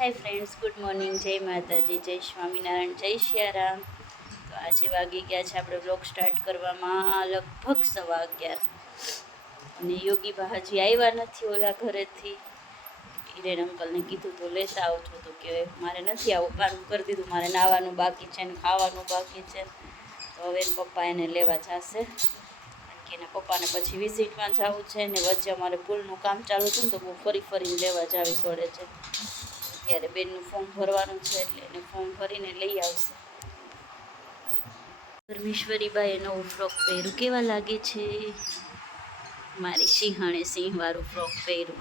Hi friends good morning જય માતાજી, જય સ્વામિનારાયણ, જય શિયારામ તો આજે વાગી ગયા છે આપણે બ્લોગ સ્ટાર્ટ કરવામાં લગભગ સવા અગિયાર. અને યોગી બા હજી આવ્યા નથી ઓલા ઘરેથી. હિરેન અંકલને કીધું તો, લેતા આવજો તો કે, મારે નથી આવવાનું કરી દીધું, મારે નાવાનું બાકી છે ને ખાવાનું બાકી છે. તો હવે એને પપ્પા એને લેવા જશે. કે એના પપ્પાને પછી વિઝિટમાં જવું છે ને, વચ્ચે અમારે પુલનું કામ ચાલુ છે ને, તો બહુ ફરી ફરીને લેવા જવી પડે છે. ત્યારે બેનનું ફોર્મ ભરવાનું છે એટલે એને ફોર્મ ભરીને લઈ આવશે. પરમેશ્વરીબાઈએ નવું ફ્રોક પહેર્યું. કેવા લાગે છે? મારી સિંહણે સિંહવાળું ફ્રોક પહેર્યું.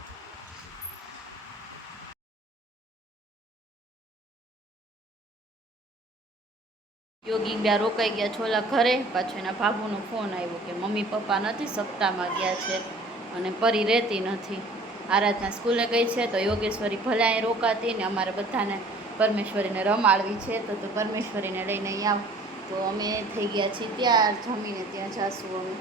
યોગી ત્યાં રોકાઈ ગયા છોલા ઘરે? પાછો એના બાબુનો ફોન આવ્યો કે મમ્મી પપ્પા નથી સપ્તાહમાં ગયા છે અને પરી રહેતી નથી. આરાધના સ્કૂલે ગઈ છે તો યોગેશ્વરી ભલે અહીં રોકાતી ને અમારે બધાને પરમેશ્વરીને રમાડવી છે. તો તું પરમેશ્વરીને લઈને અહીં આવ. તો અમે થઈ ગયા છીએ ત્યાં જમીને ત્યાં જાશું અમે.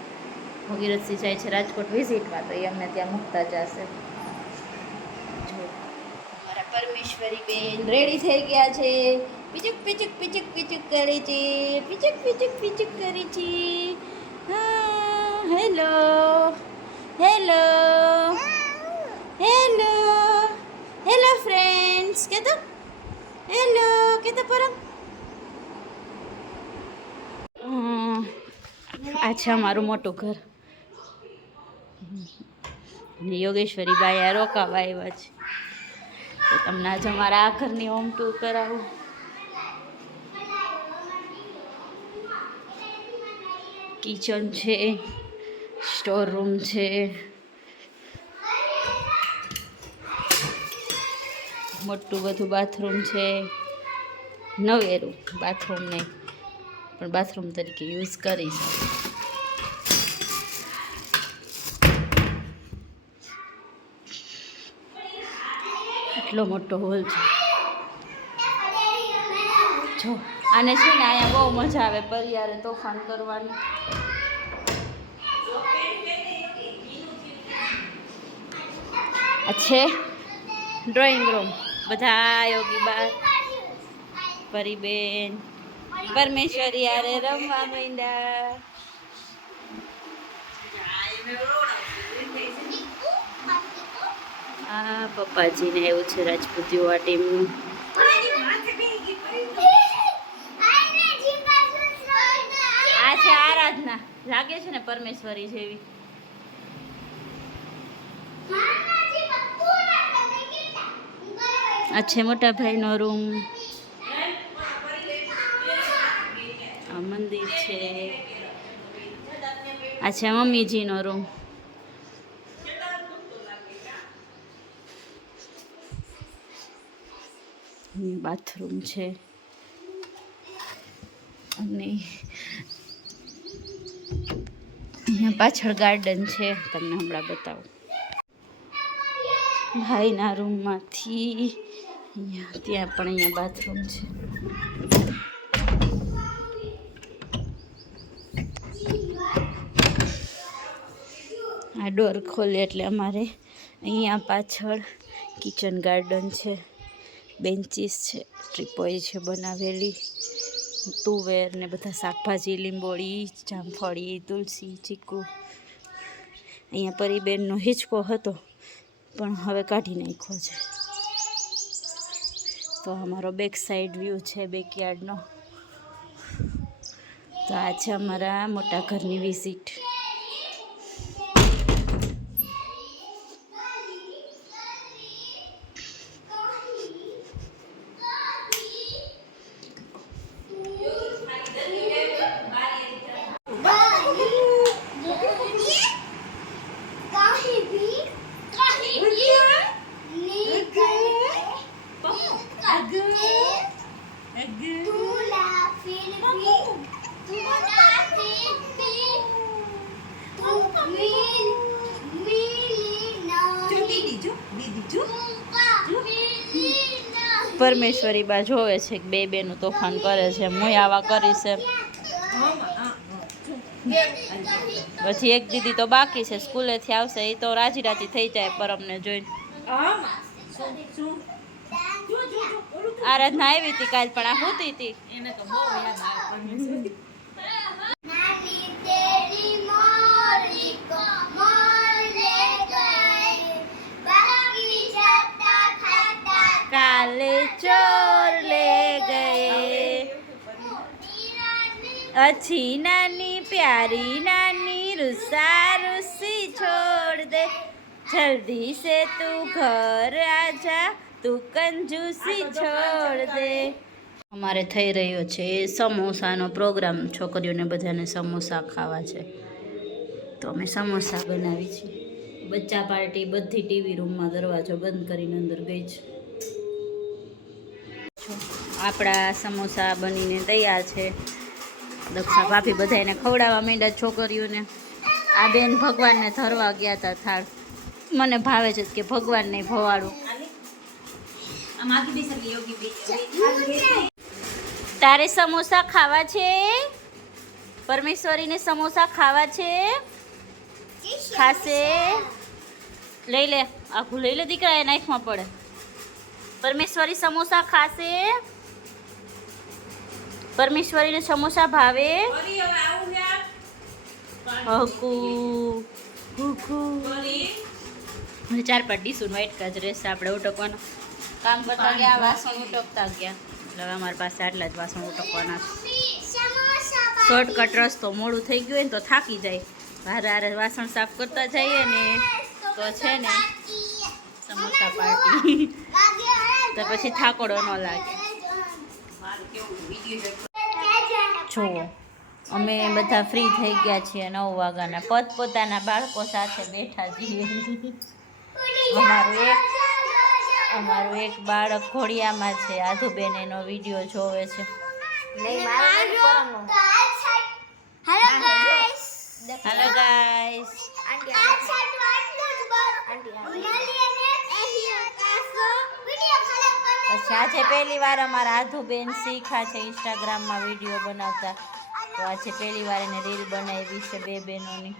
ભગીરથસિંહ જાય છે રાજકોટ વિઝિટમાં, તો એ અમને ત્યાં મૂકતા જશે. અમારા પરમેશ્વરી બેન રેડી થઈ ગયા છે. પીચક પીચક પીચક પીચક કરે છે. પીચક પીચક પીચક કરે છે. હા, હેલો. હેલો. તો હેલો કે તો પરમ આ છે અમારું મોટું ઘર. યોગેશ્વરી બાઈ આ રોકાવા આવ્યા છે. તો તમને આજે અમારા આ ઘરની હોમ ટૂર કરાવું. કિચન છે સ્ટોર રૂમ છે. મોટું બધું બાથરૂમ છે. નવેરું બાથરૂમ નહીં પણ બાથરૂમ તરીકે યુઝ કરી એટલો મોટો હોલ છે. જો, આને છે ને અહીંયા બહુ મજા આવે પરિયારે તોફાન કરવાની. છે ડ્રોઈંગ રૂમ બધા યોગી બા, પરીબેન, પરમેશ્વરી યારે રમવા માંડ્યા. આ પપ્પાજીને એવું છે રાજપૂત યુવા ટીમનું આ આરાધના. લાગે છે ને પરમેશ્વરી જેવી. આ છે મોટા ભાઈનો રૂમ. આ મંદિર છે. આ છે મમ્મીજીનો રૂમ. બાથરૂમ છે. અને પાછળ ગાર્ડન છે. તમને હમણાં બતાવું. ભાઈના રૂમમાંથી અહીંયા, ત્યાં પણ અહીંયા બાથરૂમ છે. આ ડોર ખોલે એટલે અમારે અહીંયા પાછળ કિચન ગાર્ડન છે બેન્ચીસ છે ટ્રીપોય છે બનાવેલી, તુવેર ને બધા શાકભાજી, લીંબોળી, જામફળી, તુલસી, ચીકુ. અહીંયા પરિબેનનો હિંચકો હતો, પણ હવે કાઢી નાખ્યો છે. તો અમારો બેક સાઈડ વ્યૂ છે બેકયાર્ડનો તો આ છે અમારા મોટા ઘરની વિઝિટ પરમેશ્વરી બા જોવે છે કે બે બેનું તોફાન કરે છે. હું આવા કરીશ પછી એક દીદી તો બાકી છે. સ્કૂલેથી આવશે. એ તો રાજી રાજી થઈ જાય પરમને જોઈને. આરાધના આવી હતી કાલ પણ આ હતી કાલે ચોર લે ગયે. અછી નાની પ્યારી નાની રૂસા રૂસી છોડ દે. જલ્દી સે તું ઘર આજા. તું કંજૂસી છોડ દે. અમારે થઈ રહ્યો છે સમોસાનો પ્રોગ્રામ. છોકરીઓને બધાને સમોસા ખાવા છે. તો અમે સમોસા બનાવી છે બચ્ચા પાર્ટી બધી ટીવી રૂમમાં દરવાજો બંધ કરીને અંદર ગઈ છે. આપણા સમોસા બનીને તૈયાર છે. દક્ષા ભાભી બધાને ખવડાવવા માંડ્યા છોકરીઓને. આ બેન ભગવાનને ધરવા ગયા હતા થાળ. મને ભાવે છે કે ભગવાનને ભવાડું. તારે સમોસા ખાવા છે? પરમેશ્વરીને સમોસા ખાવા છે? ખાશે? લઈ લે. આખું લઈ લે દીકરા એ નાઈફમાં પડે. પરમેશ્વરી સમોસા ખાશે? પરમેશ્વરીને સમોસા ભાવે? હકુ. કુકુ ચાર વાઇટ કાજ રહેશે આપણે ઉટકવાનું. કામ કરતા ગયા વાસણ ઉટકતા ગયા. એટલે અમારી પાસે આટલા જ વાસણ ઉટકવાના શોર્ટકટ રસ્તો મોડું થઈ ગયું હોય ને તો થાકી જાય. હારે હારે વાસણ સાફ કરતા જઈએ ને તો છે ને સમોસા પાર્ટી. તો પછી થાકોડો ન લાગે. જુઓ અમે બધા ફ્રી થઈ ગયા છીએ નવ વાગ્યાના. પોતપોતાના બાળકો સાથે બેઠા છીએ. અમારું એક અમારું એક બાળક ઘોડિયામાં છે. આધુબેન એનો વીડિયો જોવે છે. પછી આજે પહેલી વાર અમારા આધુબેન શીખા છે ઇન્સ્ટાગ્રામમાં વીડિયો બનાવતા. તો આજે પહેલી વાર એને રીલ બનાવી છે બે બહેનોની.